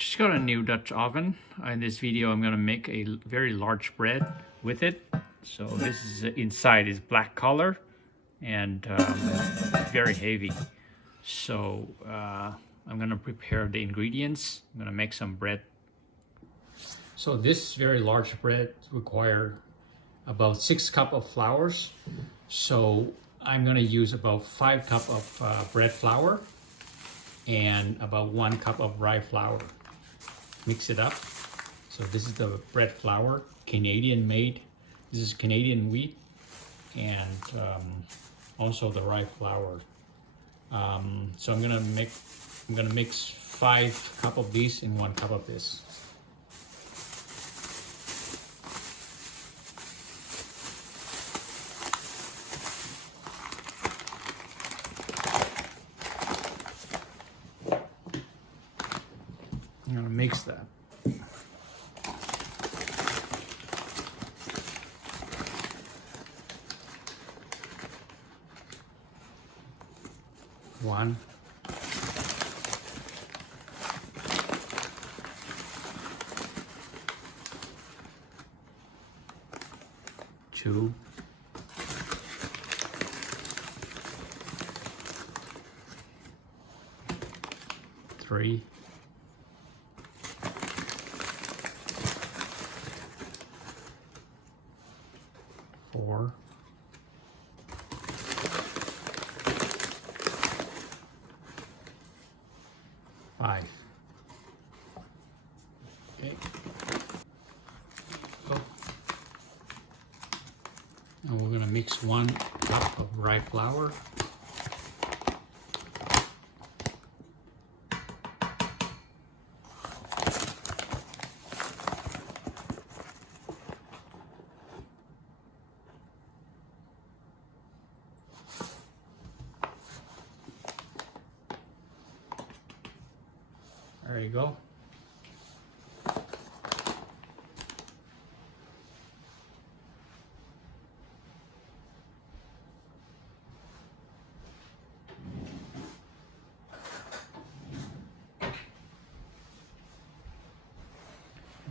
Just got a new Dutch oven. In this video I'm going to make a very large bread with it. So this is inside is black color and very heavy. So I'm going to prepare the ingredients. I'm going to make some bread. So this very large bread requires about 6 cups of flours. So I'm going to use about 5 cups of bread flour and about 1 cup of rye flour. Mix it up. So this is the bread flour, Canadian made. This is Canadian wheat, and also the rye flour. So I'm gonna mix 5 cups of these in 1 cup of this. I'm gonna mix that. One, two, three, 4, 5. Okay. Go. And we're going to mix 1 cup of rye flour. There you go.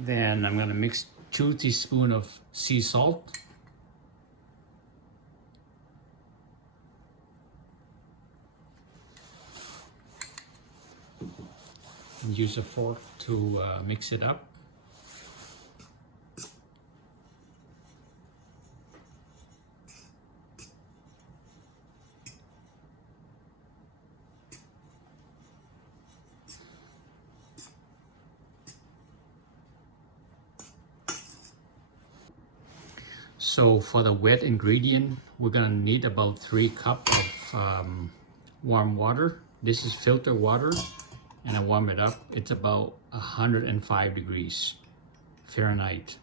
Then I'm going to mix 2 teaspoons of sea salt. And use a fork to mix it up. So for the wet ingredient, we're gonna need about 3 cups of warm water. This is filter water, and I warm it up. It's about 105 degrees Fahrenheit.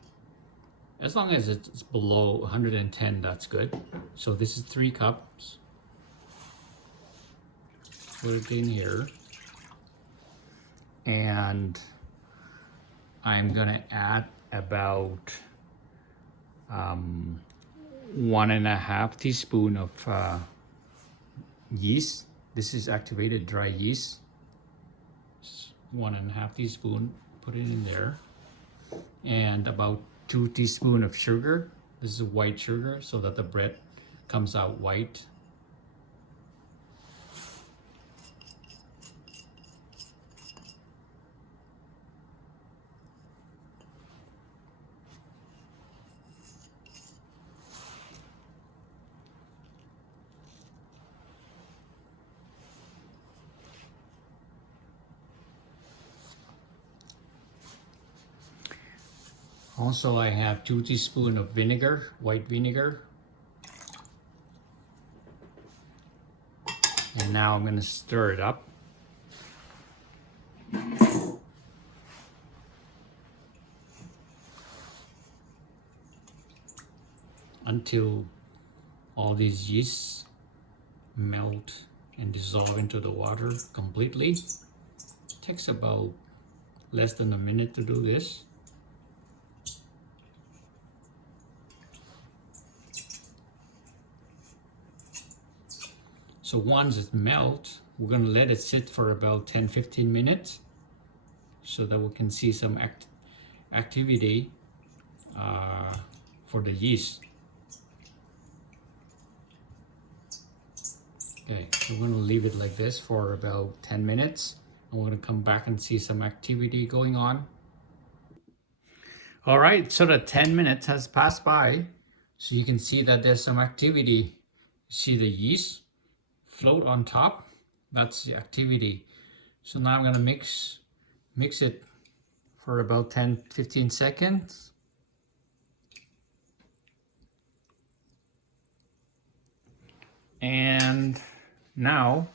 As long as it's below 110, that's good. So this is 3 cups. Put it in here. And I'm gonna add about 1.5 teaspoons of yeast. This is activated dry yeast. 1.5 teaspoons, put it in there. And about 2 teaspoons of sugar. This is white sugar so that the bread comes out white. Also, I have 2 teaspoons of vinegar, white vinegar. And now I'm going to stir it up. Until all these yeasts melt and dissolve into the water completely. It takes about less than a minute to do this. So once it melts, we're going to let it sit for about 10-15 minutes. so that we can see some activity for the yeast. Okay, we're going to leave it like this for about 10 minutes, and we're going to come back and see some activity going on. All right, so the 10 minutes has passed by, so you can see that there's some activity. See the yeast float on top? That's the activity. So now I'm going to mix it for about 10-15 seconds. And now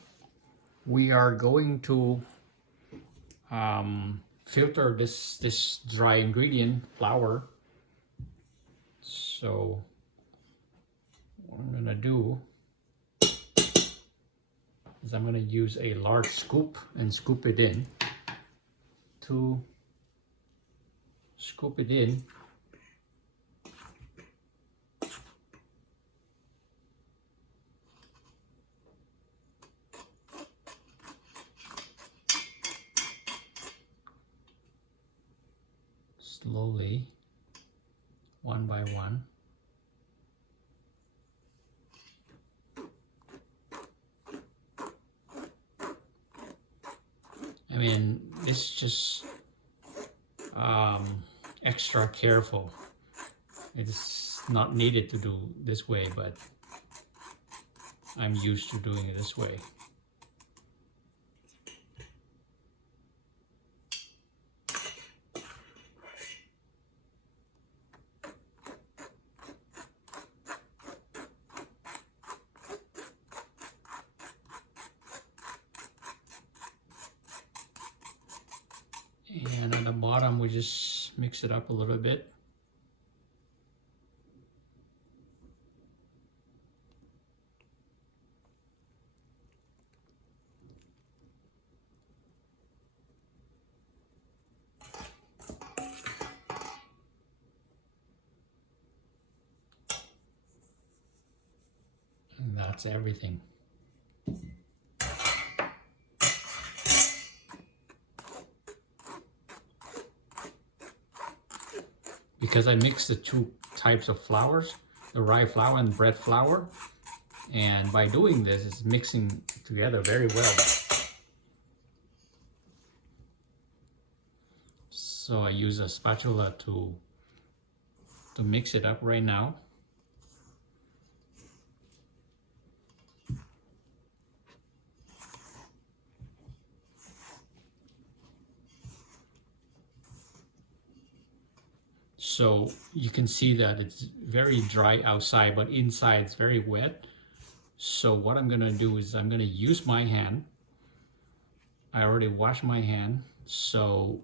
we are going to filter this dry ingredient, flour. So what I'm gonna do is I'm gonna use a large scoop and scoop it in. To scoop it in, slowly, one by one. I mean, it's just extra careful. It's not needed to do this way, but I'm used to doing it this way. And at the bottom, we just mix it up a little bit. And that's everything. Because I mix the two types of flours, the rye flour and bread flour, and by doing this, it's mixing together very well. So I use a spatula to mix it up right now. So you can see that it's very dry outside, but inside it's very wet. So what I'm gonna do is I'm gonna use my hand. I already washed my hand, so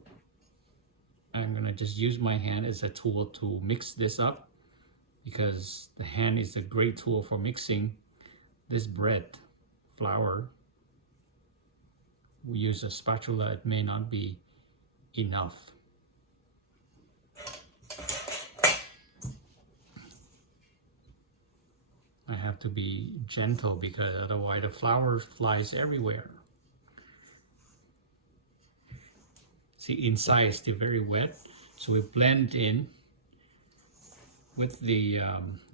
I'm gonna just use my hand as a tool to mix this up, because the hand is a great tool for mixing this bread flour. We use a spatula, it may not be enough. I have to be gentle because otherwise the flour flies everywhere. See, inside is still very wet, so we blend in with the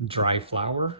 dry flour.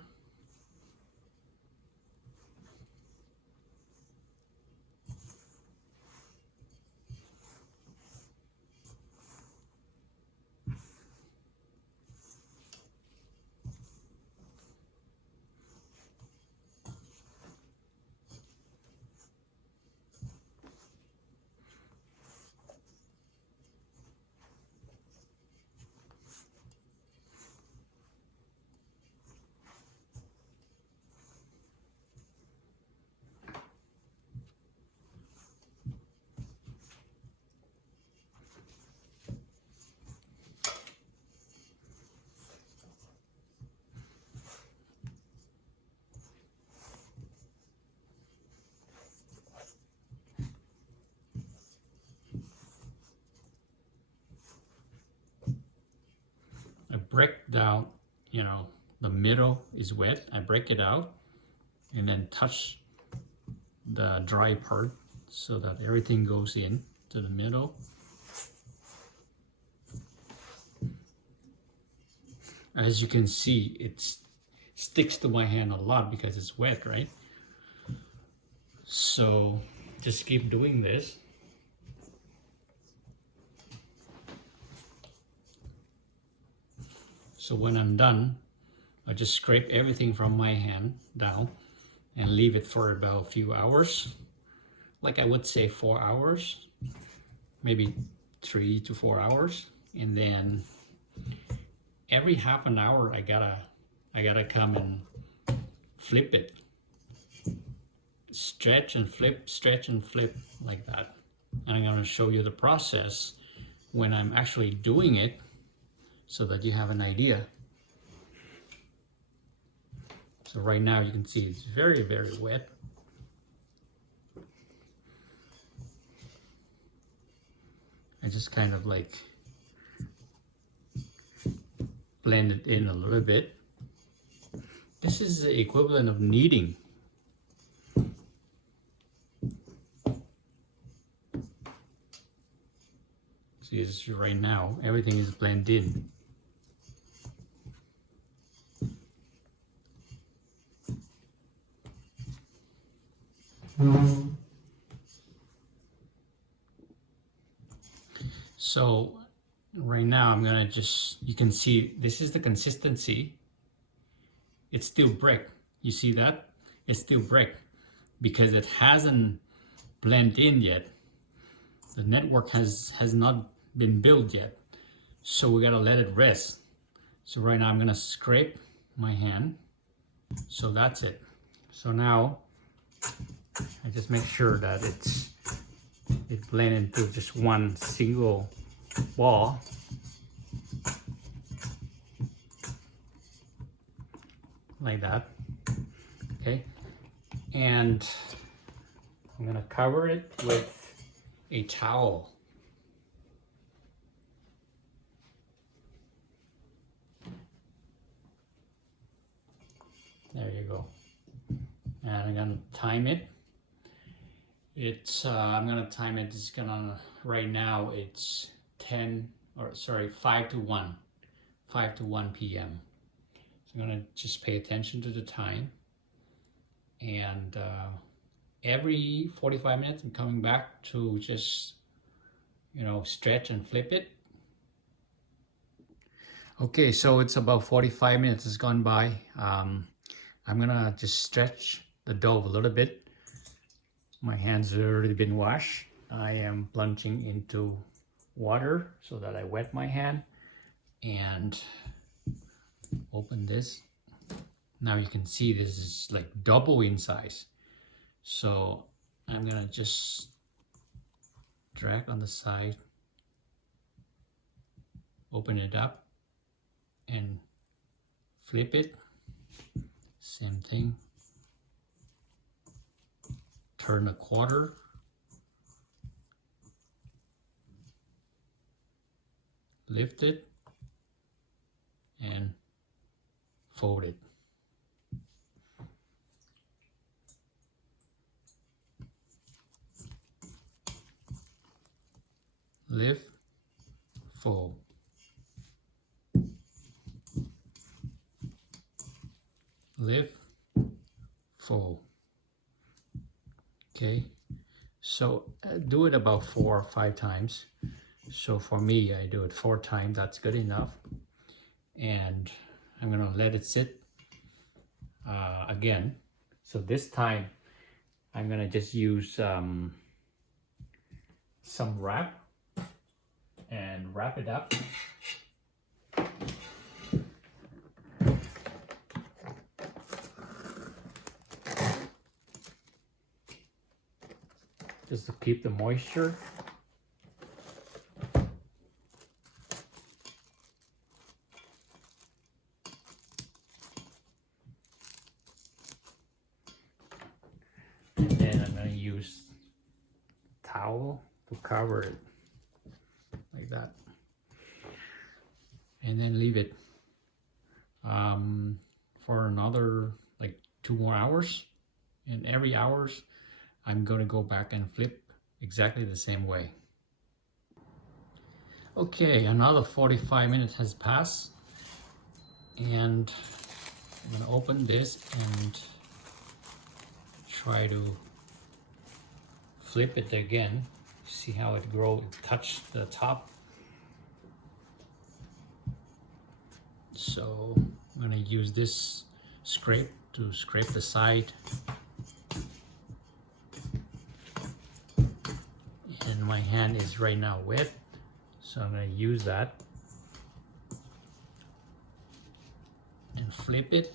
I break down, the middle is wet. I break it out and then touch the dry part so that everything goes in to the middle. As you can see, it sticks to my hand a lot because it's wet, right? So just keep doing this. So when I'm done, I just scrape everything from my hand down and leave it for about a few hours. Like I would say 4 hours, maybe 3 to 4 hours. And then every half an hour, I gotta come and flip it. Stretch and flip, stretch and flip like that. And I'm gonna show you the process when I'm actually doing it so that you have an idea. So right now you can see it's very, very wet. I just kind of like blend it in a little bit. This is the equivalent of kneading. See, this right now, everything is blended in. So right now I'm gonna just, you can see this is the consistency. It's still brick. You see that? It's still brick because it hasn't blended in yet. The network has not been built yet. So we gotta let it rest. So right now I'm gonna scrape my hand. So that's it. So now I just make sure that it blended into just one single ball. Like that. Okay. And I'm gonna cover it with a towel. There you go. And I'm gonna time it. I'm gonna time it. It's gonna, right now it's 5 to 1 p.m. So I'm gonna just pay attention to the time. And every 45 minutes I'm coming back to just, stretch and flip it. Okay, so it's about 45 minutes has gone by. I'm gonna just stretch the dough a little bit. My hands have already been washed. I am plunging into water so that I wet my hand and open this. Now you can see this is like double in size. So I'm gonna just drag on the side, open it up and flip it. Same thing. Turn a quarter. Lift it and fold it. Lift, fold. Lift, fold. Okay, so do it about 4 or 5 times. So for me, I do it 4 times. That's good enough. And I'm gonna let it sit again. So this time, I'm gonna just use some wrap and wrap it up. Just to keep the moisture. And then I'm going to use a towel to cover it like that. And then leave it for another like 2 more hours. And every hours I'm going to go back and flip exactly the same way. Okay, another 45 minutes has passed. And I'm going to open this and try to flip it again. See how it touch the top. So I'm going to use this scrape to scrape the side. And my hand is right now wet, so I'm going to use that and flip it.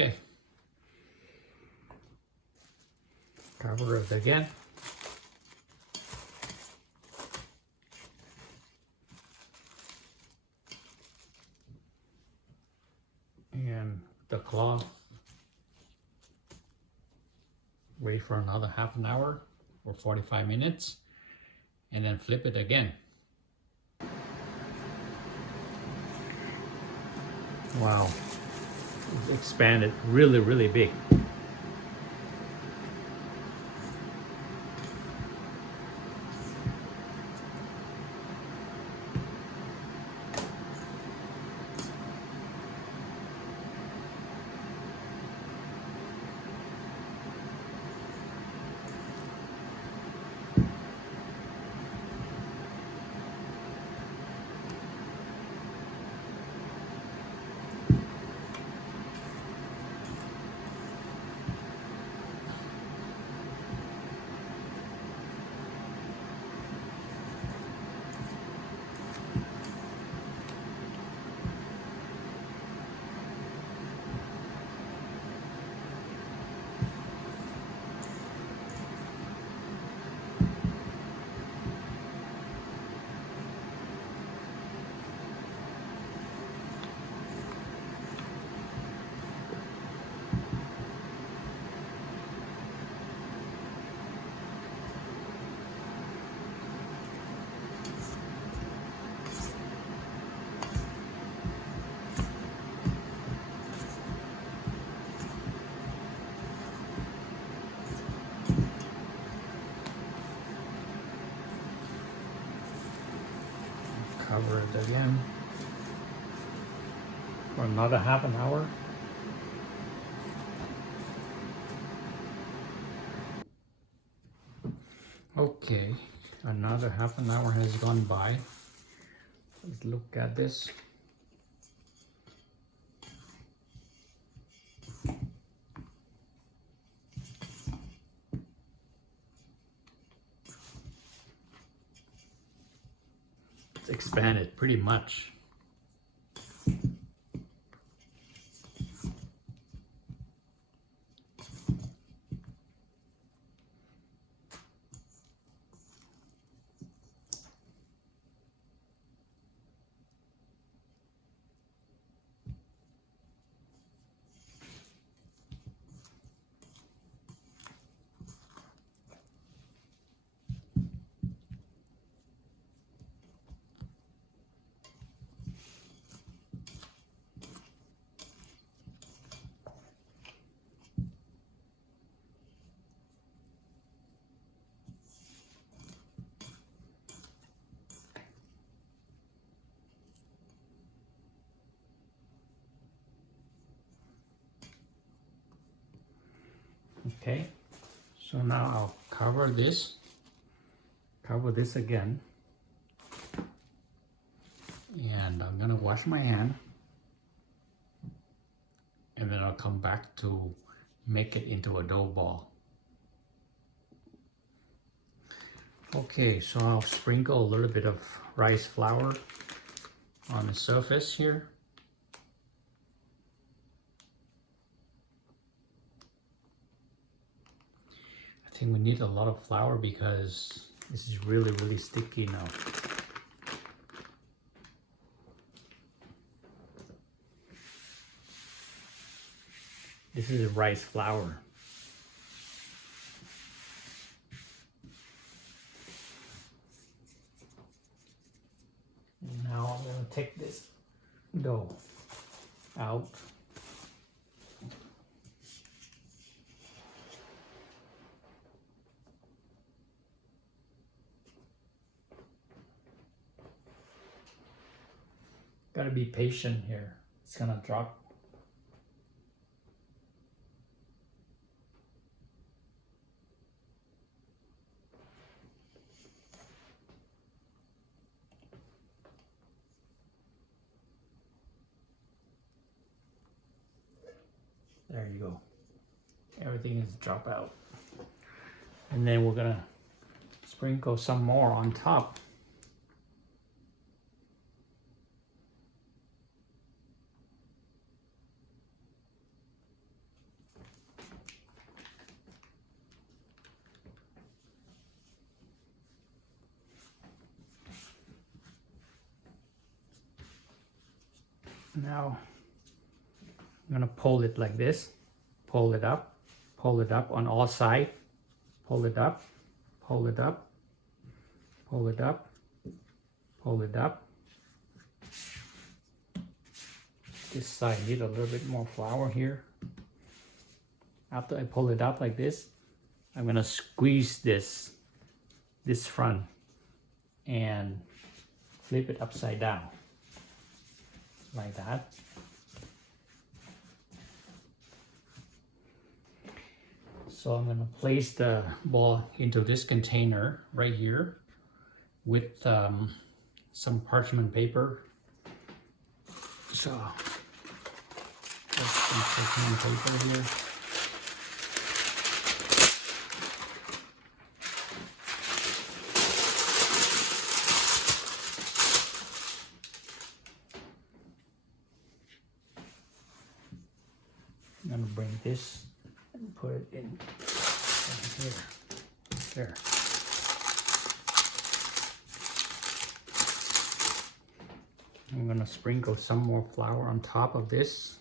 Okay, cover it again. And the cloth, wait for another half an hour or 45 minutes, and then flip it again. Wow, it's expanded really, really big. Cover it again for another half an hour. Okay, another half an hour has gone by. Let's look at this. It's expanded pretty much. Okay, so now I'll cover this again, and I'm gonna wash my hand, and then I'll come back to make it into a dough ball. Okay, so I'll sprinkle a little bit of rice flour on the surface here. I think we need a lot of flour because this is really sticky now. This is rice flour. Now I'm going to take this dough out. Gotta be patient here. It's gonna drop. There you go. Everything is drop out. And then we're gonna sprinkle some more on top. Now I'm gonna pull it like this, pull it up on all sides, pull it up, pull it up, pull it up, pull it up. This side need a little bit more flour here. After I pull it up like this, I'm gonna squeeze this front and flip it upside down like that. So I'm going to place the ball into this container right here with some parchment paper. So there's some parchment paper here. I'm going to bring this and put it in here. There. I'm going to sprinkle some more flour on top of this.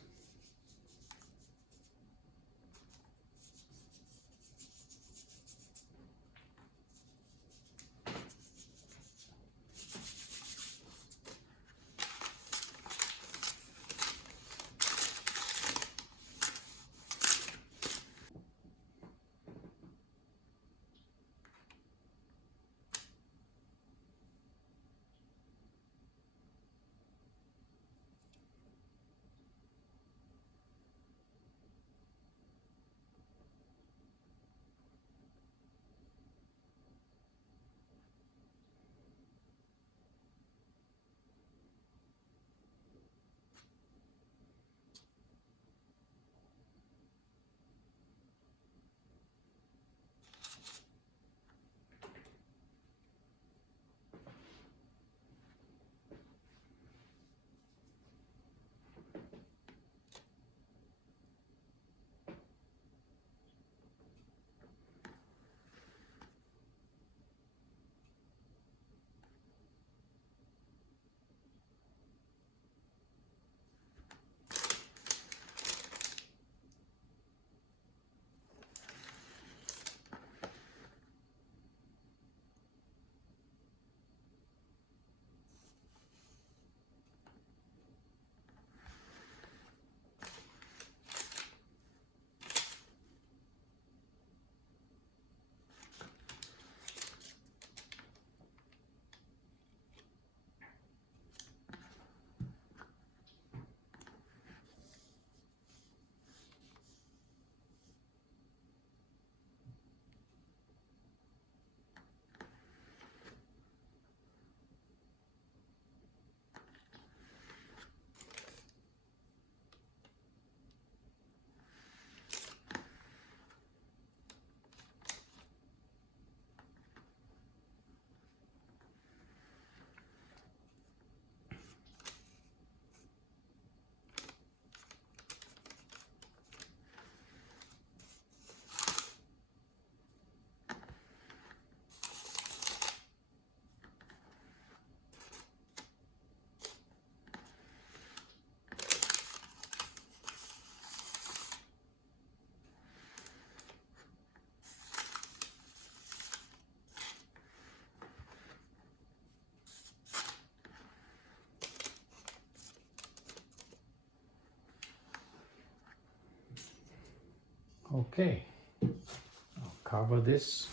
Okay, I'll cover this.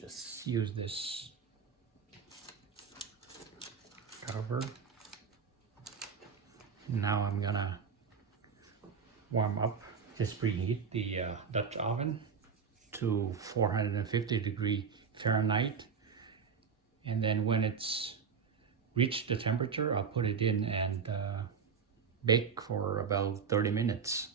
Just use this cover. Now I'm gonna warm up, just preheat the Dutch oven to 450 degree Fahrenheit. And then when it's reached the temperature, I'll put it in and bake for about 30 minutes.